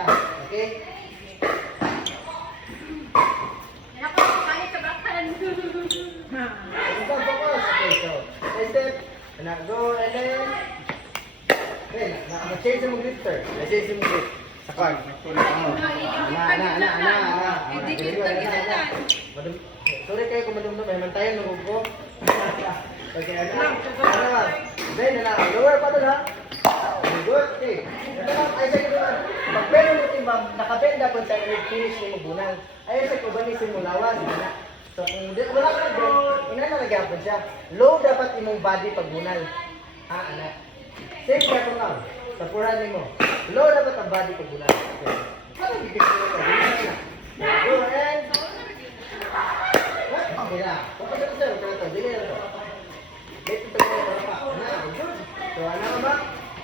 kita. Okay? Focus. Okay, so, step. Go, and then, okay, na-change mo grip, sir. Na-change mo grip. Sakwan. Sorry kayo kung madumdum. May mantayan mo ko. Okay, then, lower pa doon, ha? Good, okay. Ay, sa ito naman. Pag-bend mo timbang, nakabend dapat sa finish mo bunal. Ay, sa ito, banisin mo lawan. So, kung wala ka nag-bend, inanalagyan siya. Low dapat imong body pag bunal. Ha, anak? Same ka ito lang. Sa forehead mo. Low dapat ang body pag bunal. Okay. Ano bibig mo ito? Go ahead. Okay na. Pagpasok ko sa'yo. Ito. Dili na ito. Dito pa pa. Good. So, ano ka ba?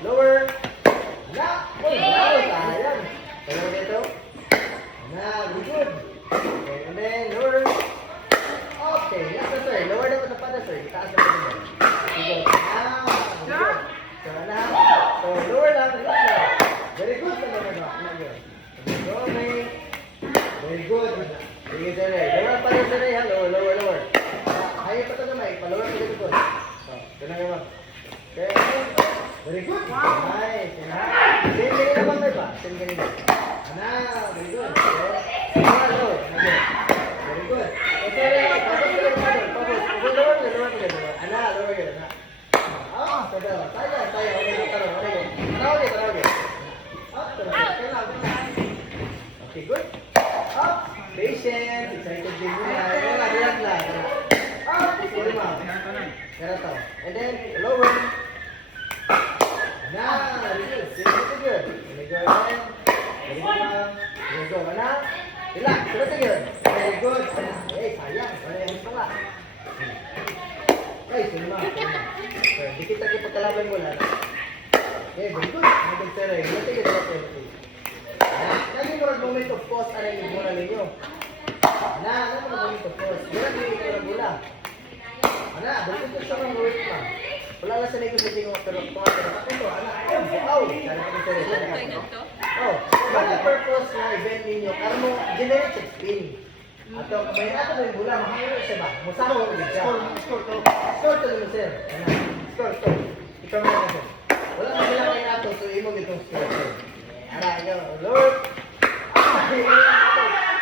Lower. Na. Uy, sayang. Kaya dito. Na, good. Okay, and then lower. Okay, last na sir. Lower dapat sa pada sir. Itaas na pada. Good. Good. So, ano? So, lower lang. Very good. Very good. Sige sir. Lower pa rin sir. Lower. Ayaw pa ito naman. Lower pa dito. So, ito na naman. Okay. Very good. Nice. Same ganyan naman tayo ba? Same ganyan. Very good. Very good. Okay, good. Up. Patient. Excited din mo na. Relax lang. Up. Sorry ma'am. Ganito. And then, lower. Very good. Very good. Very good. Very good, ma'am. Very good. Relax. Very good. Sayang. Wala yung pala. Sige ma'am. Dikit lagi pagkalaban mo lang. Okay, very good. Good, sir. Sige. Lagi mo ang moment of pause aray yung bola ninyo. Ano mo ang moment of pause? Wala hindi ko na bola. Balik ko siya ng work na. Wala lang sa nego sa tingin pero tumatay ito. Wow! Bali purpose na event ninyo para mo generate sa spin. At may nato na yung bola, mahangin siya ba? Musaho ko siya. Score to naman sir. Score. Ikaw na naman sir. Wala na sila kayo nato, so imog itong score sir. Lord.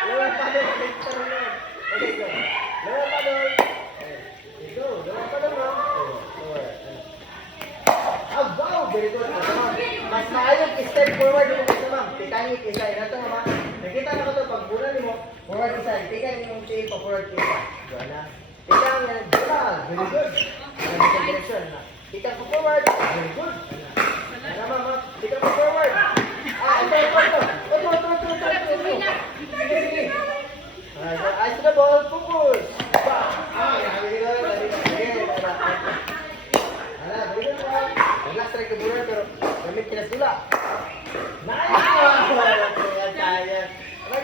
Lower pa doon. Okay, go. Lower pa doon. Go. Lower pa doon. Lower. Wow, very good. Mas maayos step forward mo kasi ma'am. Pikangit isa. Ito nga ma'am. Nakita na ko ito. Pag bulan mo, forward isa. Pikangit yung chain pa forward isa. Go na. Pikang. Very good. Direction. Pikang pa forward. Very good. Ano ma'am? Pikang pa forward. Ito. Sige. Eyes to the ball, focus. Relax tayo keburan pero gamit kinas dula. Nice!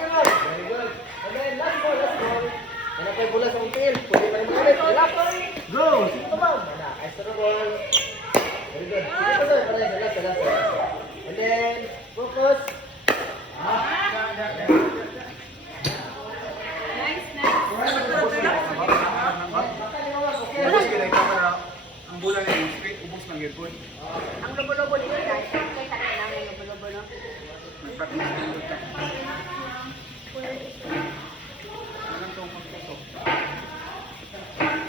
Very good. And then last ball. Ano pa yung bola sa umpil? Pwede pa rin ulit. Relax. Go! Sige pa ma'am. Eyes to the ball. Very good. Sige pa sir. Relax. And then focus. Ang bulan na yung straight, ubos ng gipon. Ang lobo-lobo dito guys, kaya namin lobo-lobo no. Nagpapit